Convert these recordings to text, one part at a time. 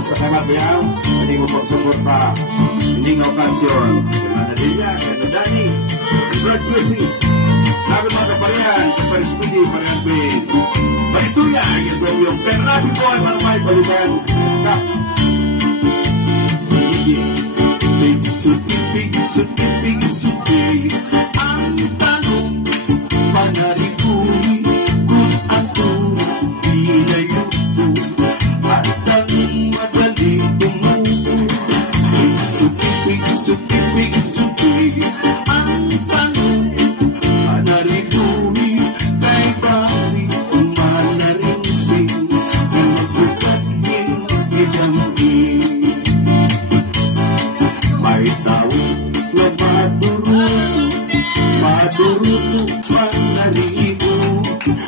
sa kalabayaw, hindi mo pagsuporta, hindi nga okasyon. Madaliya, kanadani, Brad Chrissy, labi mga kapalayan, kaparisipidi, parehapin. Balituya, yung pernabi ko ay manamay balikan. Big suti, ang tanong, panarikuhi, kung ako pinayo ko, at ang madaling tumuko. Big suti, ang tanong, panarikuhi, kay basi, manarinsing, ang magbukatin, idamin. May tawid na maduruto panarito,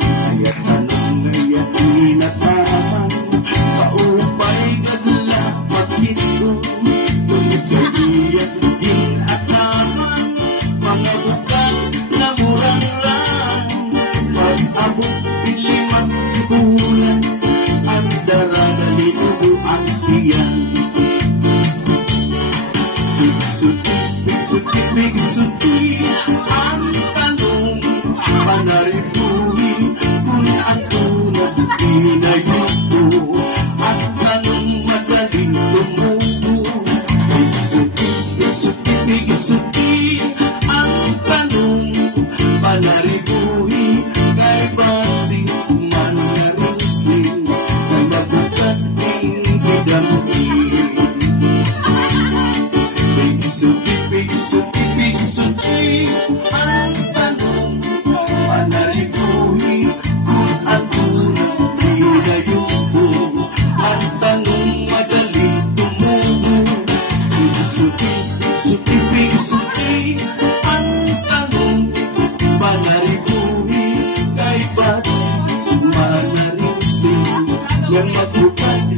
kaya tanong ngayon inataman, paupay gadla makito, tunod kaibiyan din at naman, mga bukan na murang lang, pag-abot limang bulan, ang darana nito ang tiyan. Big suti, ang tanong, panaripuhi, kung ako nagpinayo ko, at tanong madaling tumuko. Big suti, ang tanong, panaripuhi, kay basi, manarinsing, na mabukating idamin. Big suti, ang tanong, panarikuhi, kung ako nagpinayo ko, ang tanong madaling tumuko. Big suti, ang tanong, panarikuhi, kay basi, manarinsing, yang mabukat